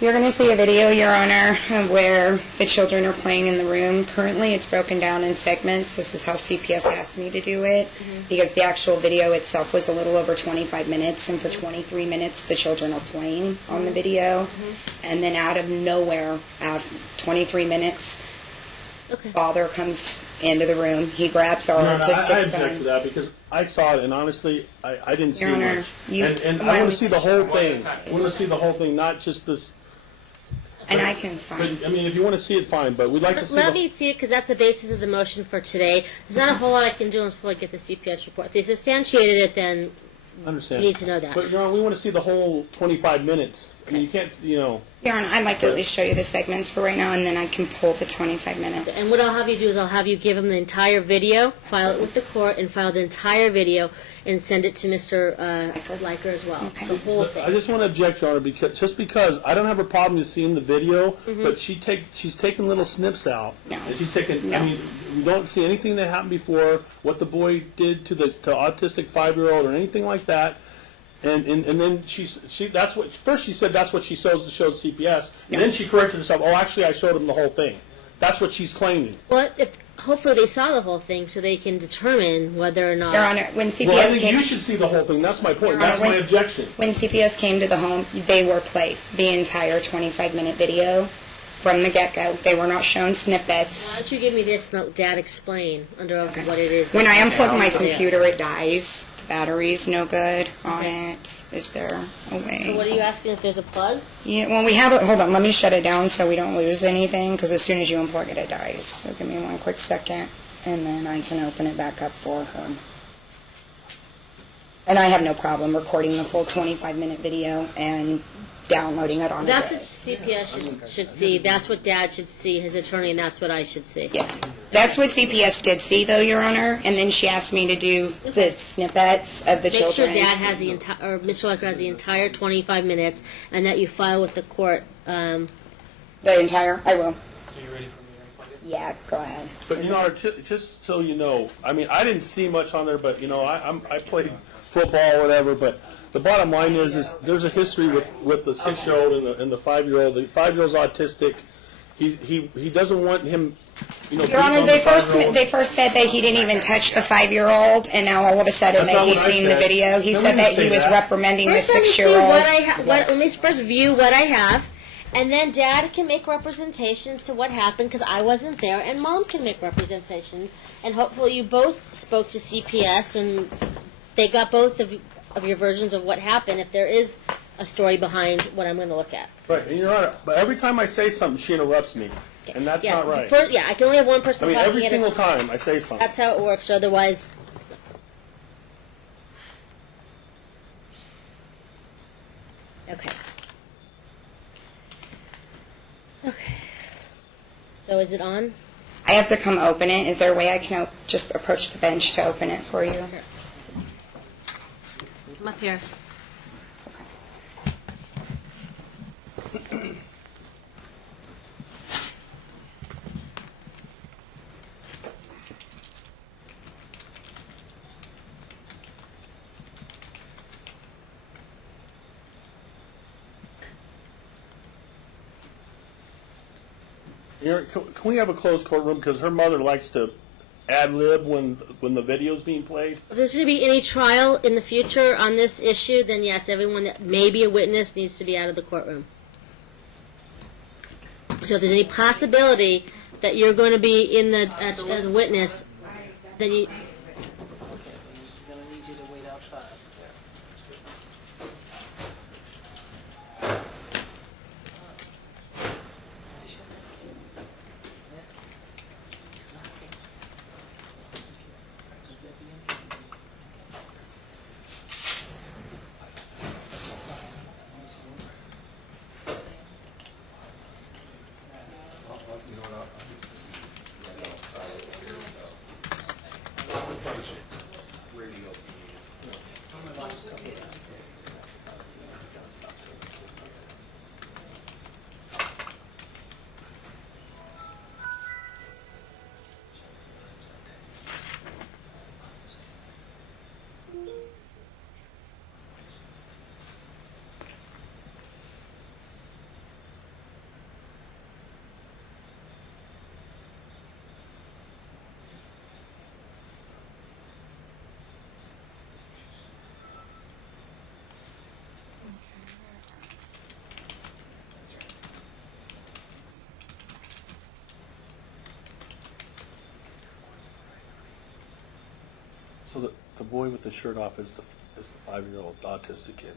You're going to see a video, Your Honor, where the children are playing in the room. Currently, it's broken down in segments. This is how CPS asked me to do it, because the actual video itself was a little over 25 minutes, and for 23 minutes, the children are playing on the video. And then out of nowhere, after 23 minutes, father comes into the room. He grabs our autistic son. I object to that because I saw it, and honestly, I didn't see Your Honor, much. And I want to see the whole thing. I want to see the whole thing, not just this. And I can find. But, I mean, if you want to see it, fine. But we'd like to see. Let me see it because that's the basis of the motion for today. There's not a whole lot I can do until I get the CPS report. If they substantiated it, then understand. you need to know that. But Your Honor, we want to see the whole 25 minutes. I mean, you can't, Your Honor, I'd like to at least show you the segments for right now, and then I can pull the 25 minutes. And what I'll have you do is I'll have you give him the entire video, file it with the court, and file the entire video, and send it to Mr. Leiker as well. Okay. The whole thing. I just want to object, Your Honor, because I don't have a problem with seeing the video, but she's taking little snips out. No. And she's taking. No. I mean, we don't see anything that happened before, what the boy did to autistic 5-year-old or anything like that. And then that's what first she said that's what she showed CPS, and then she corrected herself. Oh, actually, I showed him the whole thing. That's what she's claiming. Well, hopefully they saw the whole thing so they can determine whether or not. Your Honor, when CPS Well, I think came, you should see the whole thing. That's my point. Your Honor, That's my objection. When CPS came to the home, they were played the entire 25-minute video from the get-go. They were not shown snippets. Why don't you give me this and let Dad explain under oath what it is? When I unplug my computer, it dies. The battery's no good on it. Is there a way? So what are you asking if there's a plug? Yeah, well, we have it. Hold on, let me shut it down so we don't lose anything, because as soon as you unplug it, it dies. So give me one quick second, and then I can open it back up for her. And I have no problem recording the full 25-minute video and downloading it on That's a what disc. CPS should see. That's what Dad should see, his attorney, and that's what I should see. Yeah, that's what CPS did see, though, Your Honor. And then she asked me to do the snippets of the Make children. sure Dad has the entire, or Mr. Leiker has the entire 25 minutes, and that you file with the court. The entire? I will. Are you ready for me to unplug it? Yeah, go ahead. But Your Honor, just so you know, I mean, I didn't see much on there, but I played football or whatever. But the bottom line is there's a history with the 6-year-old and the 5-year-old. The 5-year-old's autistic. He doesn't want him. Your Honor, they first said that he didn't even touch the 5-year-old, and now all of a sudden that he's seen the video. He said that he was reprimanding the 6-year-old. Let me first view what I have, and then Dad can make representations to what happened because I wasn't there, and Mom can make representations, and hopefully you both spoke to CPS and they got both of your versions of what happened. If there is a story behind what I'm going to look at. Right, and Your Honor, but every time I say something, she interrupts me, and that's not right. I can only have one person I mean, talking every at a single time. time I say something. That's how it works. Otherwise, okay. Okay. So is it on? I have to come open it. Is there a way I can just approach the bench to open it for you? Come up here. Can we have a closed courtroom because her mother likes to ad lib when the video's being played? If there's going to be any trial in the future on this issue, then yes, everyone that may be a witness needs to be out of the courtroom. So if there's any possibility that you're going to be in the as a witness, then you. I'm going to need you to wait outside. So the boy with the shirt off is the 5-year-old autistic kid,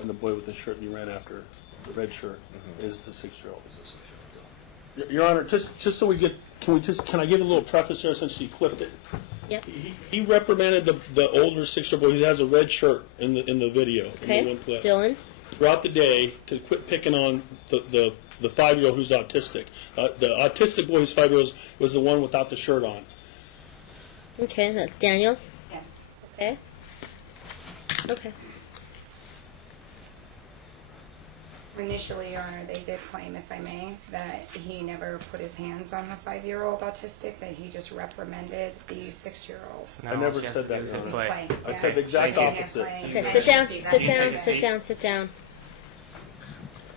and the boy with the shirt you ran after, the red shirt, is the 6-year-old. Your Honor, just so we get, can I give a little preface here since you clipped it? Yep. He reprimanded the older 6-year-old boy who has a red shirt in the video. Okay. In the one clip. Dylan. Throughout the day to quit picking on the 5-year-old who's autistic. The autistic boy who's 5-year-old was the one without the shirt on. Okay, that's Daniel. Yes. Okay. Okay. Initially, Your Honor, they did claim, if I may, that he never put his hands on the 5-year-old autistic, that he just reprimanded the 6-year-old. I never said that, Your Honor. Play. I said the exact Yeah, opposite. play. Okay, You sit guys down, should see sit that. down, sit down, sit down.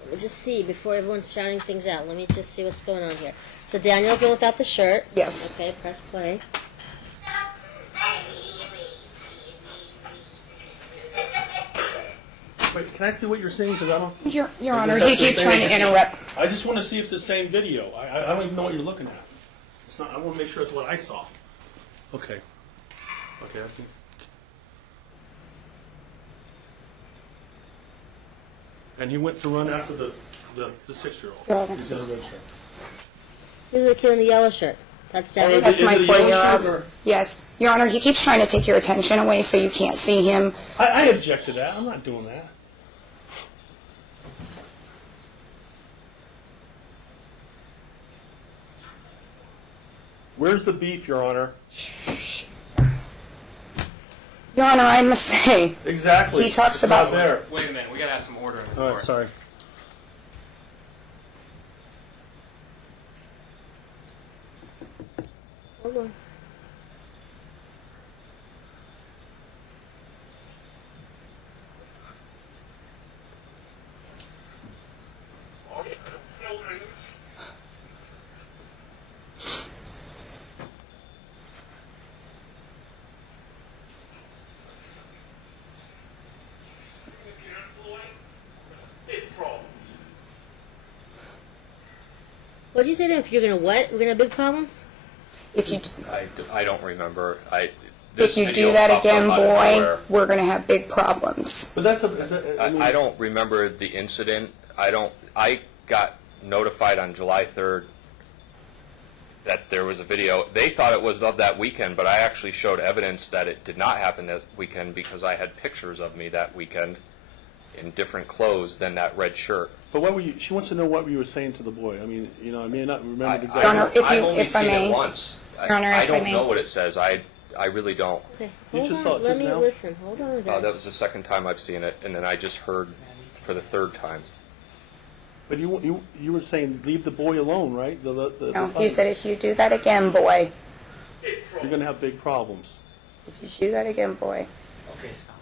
Let me just see, before everyone's shouting things out, let me just see what's going on here. So Daniel's the one without the shirt. Yes. Okay, press play. Wait, can I see what you're saying? Because I don't. Your Honor, That's he the keeps same- trying to interrupt. I just want to see if it's the same video. I don't even know what you're looking at. It's not. I want to make sure it's what I saw. Okay. Okay. I think. And he went to run after the 6-year-old. Oh, He's got a red shirt. Who's the kid in the yellow shirt? That's Oh, Daniel. That's Is my it a yellow shirt 4-year-old. or- Yes. Your Honor, he keeps trying to take your attention away so you can't see him. I object to that. I'm not doing that. Where's the beef, Your Honor? Your Honor, I must say, Exactly. He talks It's about- not there. Wait a minute, we gotta have some order in this All right, court. sorry. Hold on. What did you say to him? If you're gonna what? We're gonna have big problems? if you I don't remember. if you do that again, boy, we're going to have big problems. But that's I don't remember the incident. I got notified on July 3rd that there was a video. They thought it was of that weekend, but I actually showed evidence that it did not happen that weekend because I had pictures of me that weekend in different clothes than that red shirt. But what were you? She wants to know what you were saying to the boy. I mean, I may not remember I, it Your Honor, exactly. if you- I've only if I seen may. it once. Your Honor, I if I don't may. know what it says. I really don't. Okay, You hold just on. saw it Let just me now? listen. Hold on, guys. That was the second time I've seen it, and then I just heard for the third time. But you were saying leave the boy alone, right? No, he said, if you do that again, boy, you're going to have big problems. if you do that again, boy. Okay, stop.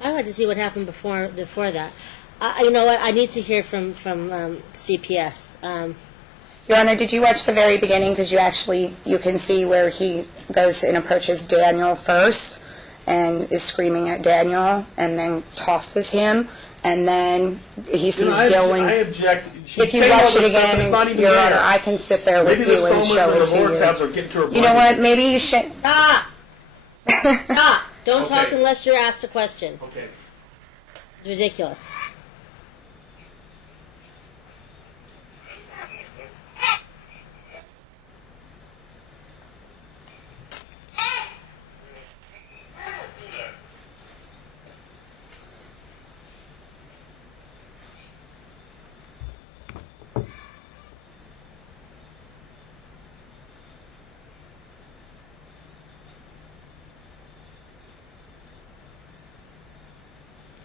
I'd like to see what happened before that. You know what? I need to hear from CPS. Your Honor, did you watch the very beginning? Because you can see where he goes and approaches Daniel first and is screaming at Daniel and then tosses him. And then he sees I Dylan. object. She's If you saying all watch it this stuff, it's not again, even Your there. Honor, I can sit there with Maybe the you and somas show and it the to vortabs you. are getting to her You know brain. what? Maybe you should. Stop! Stop! Don't talk Okay. unless you're asked a question. Okay. It's ridiculous.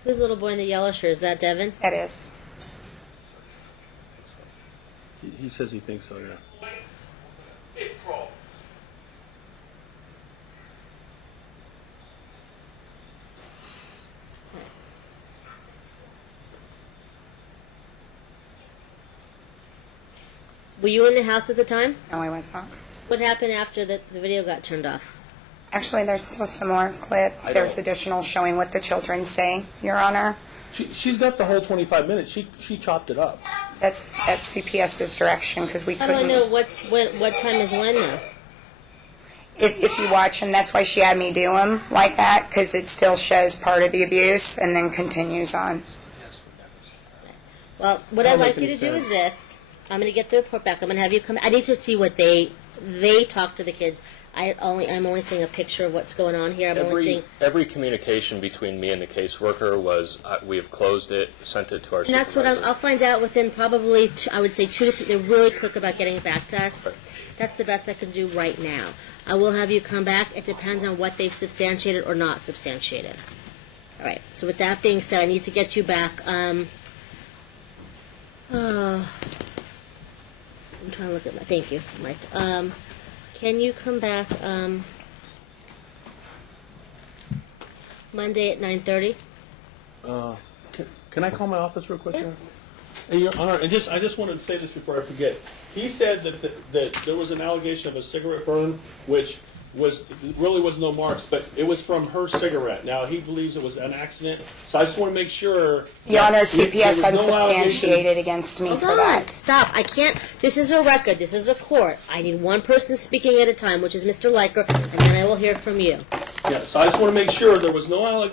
Who's the little boy in the yellow shirt? Is that Devin? That is. He says he thinks so, yeah. Were you in the house at the time? No, I was not. What happened after the video got turned off? Actually, there's still some more clip. I There's don't- additional showing what the children say, Your Honor. She's got the whole 25 minutes. She chopped it up. That's at CPS's direction because we How do I couldn't. know what time is when though? If you watch them, that's why she had me do them like that, because it still shows part of the abuse and then continues on. Well, what That'll I'd like make you to any do is sense. this. I'm going to get the report back. I'm going to have you come. I need to see what they talk to the kids. I'm only seeing a picture of what's going on here. I'm only seeing. Every communication between me and the caseworker was, we have closed it, sent it to our And that's what supervisor. I'll find out within probably, I would say, they're really quick about getting it back to us. Right. That's the best I can do right now. I will have you come back. It depends on what they've substantiated or not substantiated. All right. So with that being said, I need to get you back. I'm trying to look at my. Thank you, Mike. Can you come back Monday at 9:30? Can I call my office real quick? Your Hey, Your Honor, I just wanted to say this before I forget. He said that there was an allegation of a cigarette burn, which really was no marks, but it was from her cigarette. Now, he believes it was an accident, so I just want to make sure. Your Honor, there CPS was no unsubstantiated against me Hold for on. that. Stop. I can't. This is a record. This is a court. I need one person speaking at a time, which is Mr. Leiker, and then I will hear from you. Yeah, so I just want to make sure there was no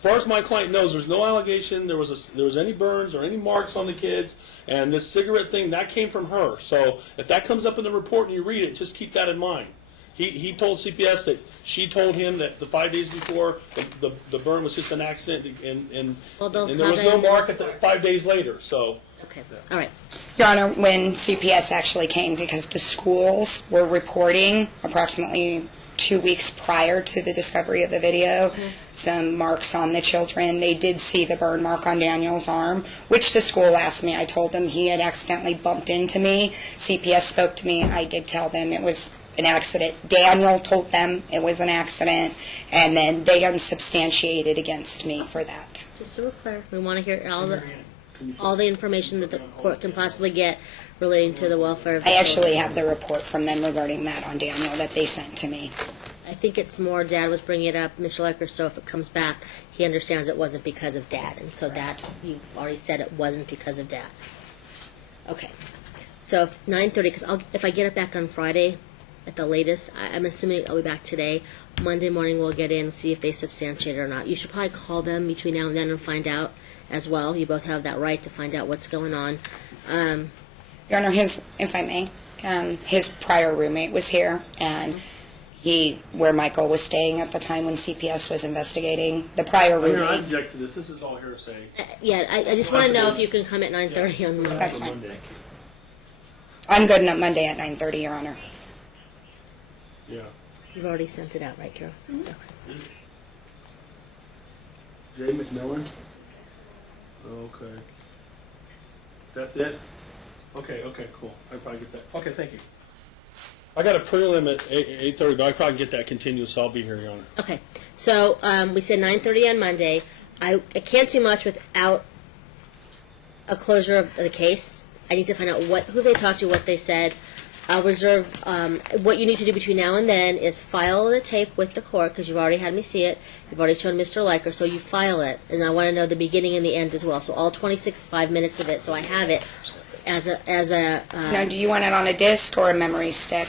as far as my client knows, there's no allegation there was any burns or any marks on the kids, and this cigarette thing, that came from her. So if that comes up in the report and you read it, just keep that in mind. He told CPS that she told him that the 5 days before the burn was just an accident, and Well, they'll there have was that no in the mark at the 5 days later. So Okay. All right. Your Honor, when CPS actually came, because the schools were reporting approximately 2 weeks prior to the discovery of the video, some marks on the children. They did see the burn mark on Daniel's arm, which the school asked me. I told them he had accidentally bumped into me. CPS spoke to me. I did tell them it was an accident. Daniel told them it was an accident, and then they unsubstantiated against me for that. Just so we're clear, we want to hear all the information that the court can possibly get relating to the welfare of the I children. actually have the report from them regarding that on Daniel that they sent to me. I think it's more Dad was bringing it up, Mr. Leiker, so if it comes back, he understands it wasn't because of Dad. And so that, you've already said it wasn't because of Dad. Okay. So if 9:30, because if I get it back on Friday at the latest, I'm assuming I'll be back today. Monday morning we'll get in, see if they substantiate it or not. You should probably call them between now and then and find out as well. You both have that right to find out what's going on. Your Honor, if I may, his prior roommate was here, and where Michael was staying at the time when CPS was investigating, the prior I roommate. object to this. This is all hearsay. Yeah, I just want to know if you can come at 9:30 on Monday. That's fine. Monday. I'm good on Monday at 9:30, Your Honor. Yeah. You've already sent it out, right, Carol? Okay. Jay McMillan? Okay. That's it? Okay, cool. I probably get that. Okay, thank you. I got a prelim at 8:30, but I probably get that continuous, so I'll be here, Your Honor. Okay, so we said 9:30 on Monday. I can't do much without a closure of the case. I need to find out who they talked to, what they said. I'll reserve, what you need to do between now and then is file the tape with the court, because you've already had me see it. You've already shown Mr. Leiker, so you file it. And I want to know the beginning and the end as well. So all 5 minutes of it, so I have it as a Now, do you want it on a disc or a memory stick?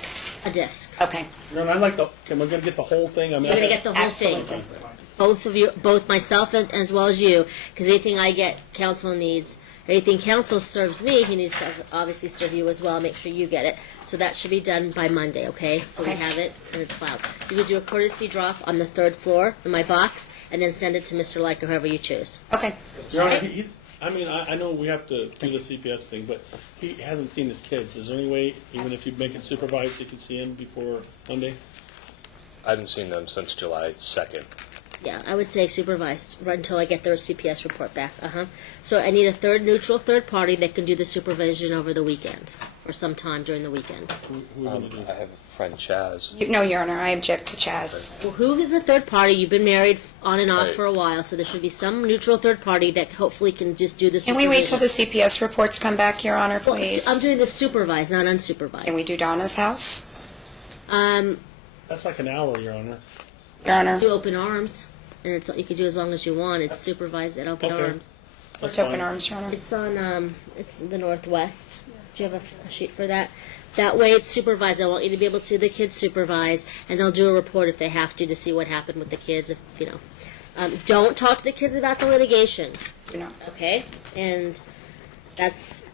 disc. Okay. Your Honor, I'd like the, am I going to get the whole thing? You're going to get the whole Absolutely. thing. Both of you, both myself and as well as you, because anything I get, counsel needs. Anything counsel serves me, he needs to obviously serve you as well. Make sure you get it. So that should be done by Monday, okay? So we Okay. have it and it's filed. You could do a courtesy drop on the 3rd floor in my box, and then send it to Mr. Leiker, whoever you choose. Okay. Your Honor, Okay. I know we have to do the CPS thing, but he hasn't seen his kids. Is there any way, even if you make it supervised, you can see him before Monday? I haven't seen them since July 2nd. Yeah, I would say supervised right until I get their CPS report back. So I need a neutral third party that can do the supervision over the weekend or sometime during the weekend. Who are you going to do? I have a friend, Chaz. No, Your Honor, I object to Chaz. Well, who is a third party? You've been married on and off Right. for a while, so there should be some neutral third party that hopefully can just do the Can supervision. we wait till the CPS reports come back, Your Honor, Well, please? I'm doing the supervised, not unsupervised. Can we do Donna's house? That's like an hour, Your Honor. Your Honor. Do open arms, and it's you can do as long as you want. It's supervised at open Okay. arms. What's That's open fine. arms, Your Honor? It's on it's the Northwest. Do you have a sheet for that? That way it's supervised. I want you to be able to see the kids supervised, and they'll do a report if they have to see what happened with the kids. If you know, don't talk to the kids about the litigation. You know. Okay, and that's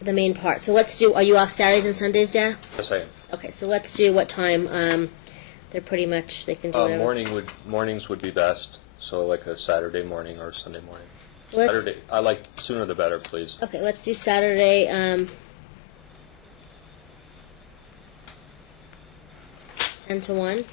the main part. So let's do. Are you off Saturdays and Sundays, Dad? Yes, I am. Okay, so let's do what time? They're pretty much they can do whatever. Mornings would be best. So like a Saturday morning or Sunday morning. Let's- Saturday. I like sooner the better, please. Okay, let's do Saturday. 10 to 1.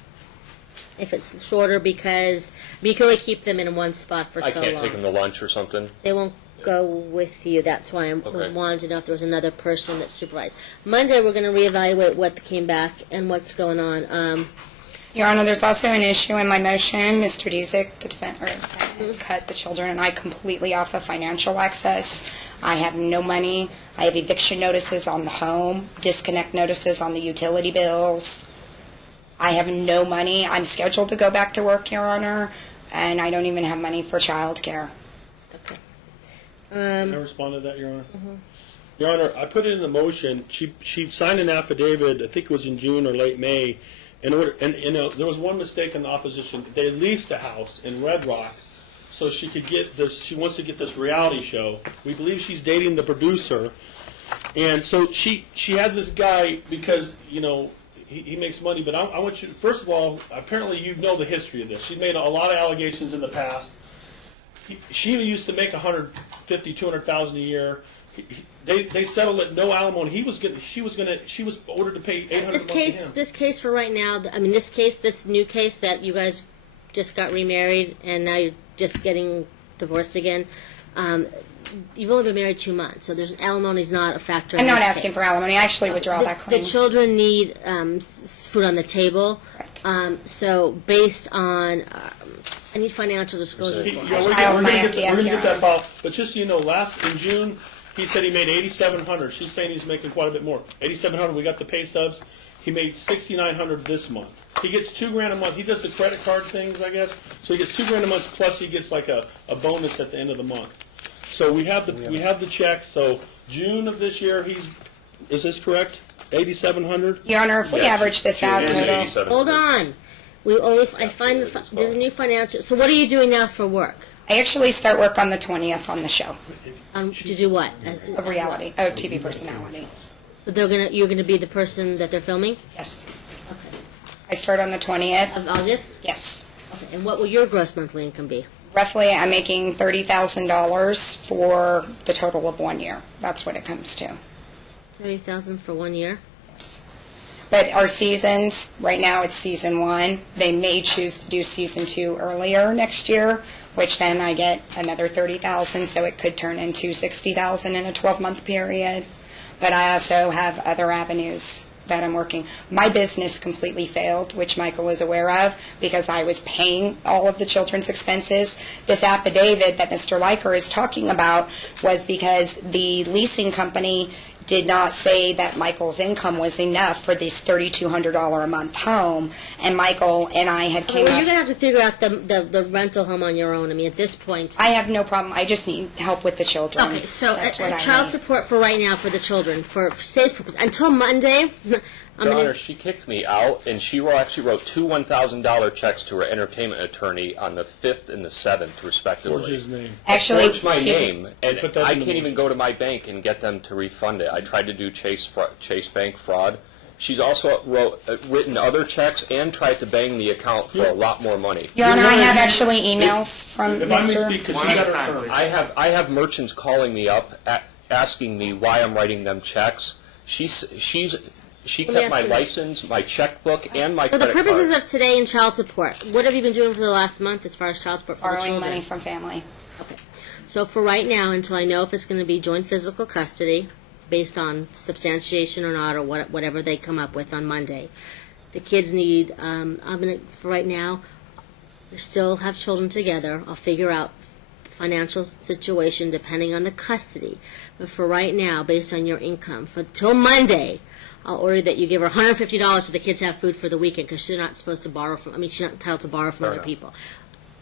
If it's shorter, because you can only keep them in one spot for I so can't long. take them to lunch or something. They won't go with you. That's why I was Okay. wanting to know if there was another person that supervised. Monday, we're going to reevaluate what came back and what's going on. Your Honor, there's also an issue in my motion. Mr. Dziedzic, the defendant, has cut the children and I completely off of financial access. I have no money. I have eviction notices on the home, disconnect notices on the utility bills. I have no money. I'm scheduled to go back to work, Your Honor, and I don't even have money for child care. Okay. Can I respond to that, Your Honor? Your Honor, I put it in the motion. She signed an affidavit, I think it was in June or late May, and you know, there was one mistake in the opposition. They leased a house in Red Rock so she could get this, she wants to get this reality show. We believe she's dating the producer. And so she had this guy because, you know, he makes money, but I want you, first of all, apparently you know the history of this. She made a lot of allegations in the past. She used to make $150,000, $200,000 a year. They settled it, no alimony. She was ordered to pay $800 This to him. this case for right now, I mean, this new case that you guys just got remarried and now you're just getting divorced again. You've only been married 2 months, so there's alimony's not a factor. I'm in not this asking case. for alimony. I actually withdraw that The claim. children need food on the table. Correct. So based on, I need financial disclosure. Yeah, form. we're filed gonna my get FDF, Your that file. But just so you know, in June, he said he made $8,700. She's saying he's making quite a bit more. $8,700. We got the pay subs. He made $6,900 this month. He gets $2,000 a month. He does the credit card things, I guess. So he gets $2,000 a month plus he gets like a bonus at the end of the month. So we have the check. So June of this year, is this correct? $8,700. Your Honor, if we Yeah, average this she out is total, 87. Hold on. There's a new financial. So what are you doing now for work? I actually start work on the 20th on the show, To do what? As of reality, TV personality. So you're gonna be the person that they're filming Yes. okay. I start on the 20th. of August. Yes. Okay. And what will your gross monthly income be? Roughly, I'm making $30,000 for the total of 1 year. That's what it comes to. $30,000 for 1 year. Yes. But our seasons, right now it's season 1. They may choose to do season 2 earlier next year, which then I get another $30,000, so it could turn into $60,000 in a 12-month period. But I also have other avenues that I'm working. My business completely failed, which Michael is aware of, because I was paying all of the children's expenses. This affidavit that Mr. Leiker is talking about was because the leasing company did not say that Michael's income was enough for this $3,200 a month home, and Michael and I had came Well, up. you're gonna have to figure out the rental home on your own. I mean, at this point. I have no problem. I just need help with the children. Okay, so That's what I child need. support for right now for the children for sales purpose until Monday. I'm Your gonna. Honor, she kicked me out, and she actually wrote 2 $1,000 checks to her entertainment attorney on the 5th and the 7th, respectively. What's his name? Actually, Forged my excuse me. name, and Put that I in the can't even motion. go to my bank and get them to refund it. I tried to do Chase Bank fraud. She's also written other checks and tried to bang the account for a lot more money. Your Honor, I have actually emails from If I may Mr. speak, because you got her term. I have merchants calling me up asking me why I'm writing them checks. She me kept my ask you- license, my checkbook, and my For the credit purposes card. of today in child support, what have you been doing for the last month as far as child support for the borrowing children? money from family. Okay. So for right now, until I know if it's going to be joint physical custody, based on substantiation or not, or whatever they come up with on Monday, the kids need. I'm going to for right now. We still have children together. I'll figure out financial situation depending on the custody. But for right now, based on your income, till Monday, I'll order that you give her $150 so the kids have food for the weekend because she's not supposed to borrow from, she's not entitled to borrow from other people.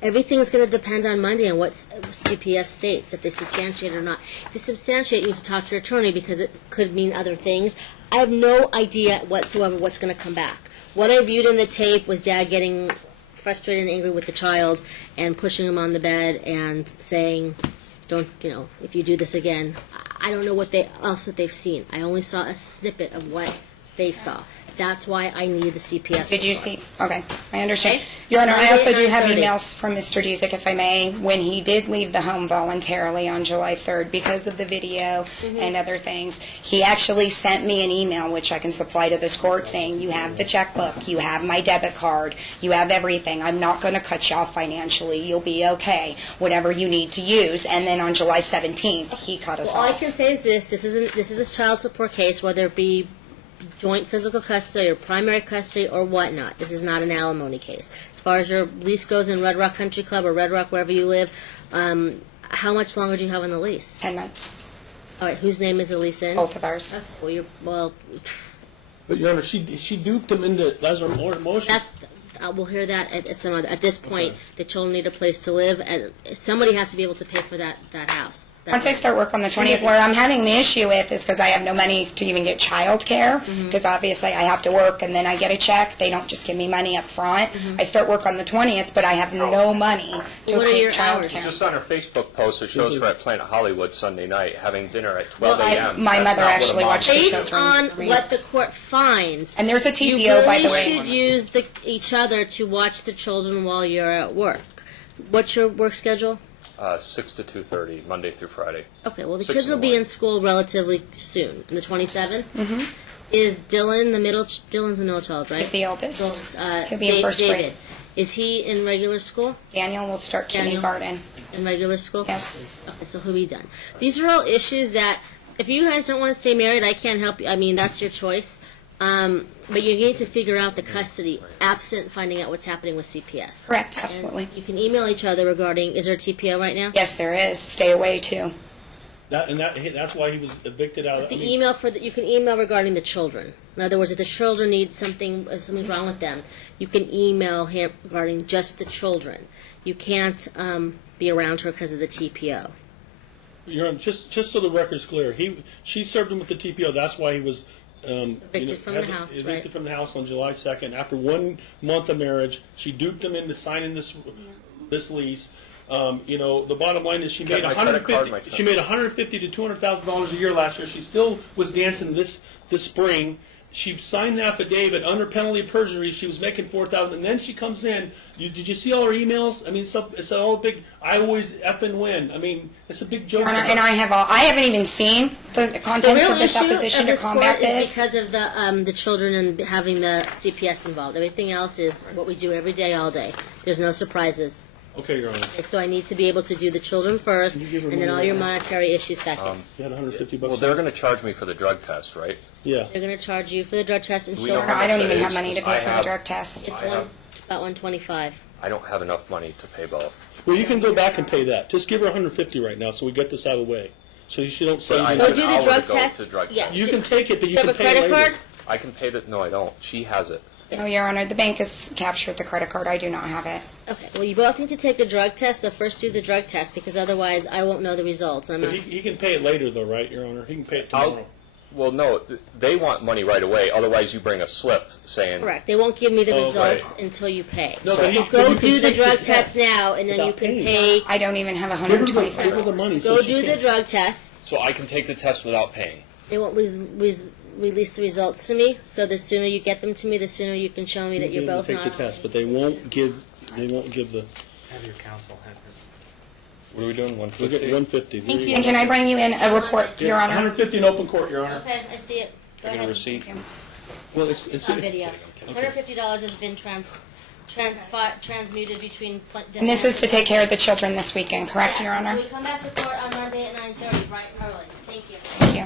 Everything's going to depend on Monday on what CPS states, if they substantiate it or not. If they substantiate, you need to talk to your attorney because it could mean other things. I have no idea whatsoever what's going to come back. What I viewed in the tape was Dad getting frustrated and angry with the child and pushing him on the bed and saying, don't, if you do this again. I don't know what else that they've seen. I only saw a snippet of what they saw. That's why I need the CPS. Did you see? Okay, I understand. Okay. Your Honor, I also do have 9:30. emails from Mr. Dziedzic, if I may, when he did leave the home voluntarily on July 3rd because of the video and other things. He actually sent me an email, which I can supply to this court, saying, you have the checkbook, you have my debit card, you have everything. I'm not going to cut you off financially. You'll be okay, whatever you need to use. And then on July 17th, he cut us All I off. can say is this is a child support case, whether it be joint physical custody or primary custody or whatnot. This is not an alimony case. As far as your lease goes in Red Rock Country Club or Red Rock, wherever you live, how much longer do you have on the lease? 10 months, All right, whose name is the lease in? both of ours. Well, But Your Honor, she duped him into motion. we'll hear that at some other. At this point, the children need a place to live, and somebody has to be able to pay for that house. Once I start work on the 20th, where I'm having the issue with is because I have no money to even get child care, because obviously I have to work and then I get a check. They don't just give me money up front. I start work on the 20th, but I have no money to What are your take child hours? care. Just on her Facebook post, it shows her at Planet Hollywood Sunday night having dinner at 12 a.m. my That's mother not what a actually mom watched the does. show. Based on what the court finds, And there's a you TPO, by really the way. should use each other to watch the children while you're at work. What's your work schedule? 6 to 2:30, Monday through Friday. Okay, well, the 6 kids in will the be morning. in school relatively soon, on the 27th. Is Dylan the middle? Dylan's the middle child, right? He's the eldest. So, He'll be in first David. grade. Is he in regular school? Daniel will start Daniel. kindergarten. In regular school? Yes. Okay, so he'll be done. These are all issues that, if you guys don't want to stay married, I can't help you. I mean, that's your choice. But you need to figure out the custody, absent finding out what's happening with CPS. Correct, absolutely. And you can email each other regarding, is there a TPO right now? Yes, there is. Stay away, too. That's why he was evicted out. The email you can email regarding the children. In other words, if the children need something, if something's wrong with them, you can email him regarding just the children. You can't be around her because of the TPO. Your Honor, just so the record's clear, she served him with the TPO. That's why he was Evicted from the house, evicted right. from the house on July 2nd. After 1 month of marriage, she duped him into signing this lease. The bottom line is she made my credit card, my $150. She made $150,000 to $200,000 a year last year. She still was dancing this spring. She signed the affidavit under penalty of perjury. She was making $4,000, and then she comes in. Did you see all her emails? I mean, it's all big. I always effing win. I mean, it's a big joke. And I haven't even seen the The contents real of this issue opposition of to this combat court is this. because of the children and having the CPS involved. Everything else is what we do every day, all day. There's no surprises. Okay, Your Honor. So I need to be able to do the children first, Can you give her and then money all your right now? monetary issues second. You had $150. Well, they're going to charge me for the drug test, right? Yeah. They're going to charge you for the drug test and Do we know children. how I don't much even it have is? money to I pay for the have- drug test. It's I have- about $125. I don't have enough money to pay both. Well, you can go back and pay that. Just give her $150 right now, so we get this out of the way. So she don't say. But I you- Go have do an the hour drug to go test. to drug Yeah. test. You can take it, but you Do you can have a pay it credit later. card? I can pay that. No, I don't. She has it. No, Your Honor, the bank has captured the credit card. I do not have it. Okay. Well, you both need to take a drug test. So first do the drug test because otherwise I won't know the results. And I'm But not. he can pay it later, though, right, Your Honor? He can pay it I'll- tomorrow. Well, no, they want money right away. Otherwise, you bring a slip saying. Correct. They won't give me the Oh, results right. until you pay. No, so but you go can do the take drug the test test now, and then you without can paying. pay. I don't even have Give her the $125. money. so Go she do the can- drug test. So I can take the test without paying. They won't release the results to me. So the sooner you get them to me, the sooner you can show me that you're They will both take not. the test, but they won't give the. Have your counsel have her. What are we doing? We'll 150? get 150. There Thank you. And can I bring you in a report, Yes, Your Honor? 150 in open court, Your Honor. Okay, I see it. Go Get a ahead. receipt. Well, it's On video. $150 has been transmuted between. And this is to take care of the children this weekend, correct, Yes. Your Honor? So we come back to court on Monday at 9:30, bright and early. Thank you. Thank you.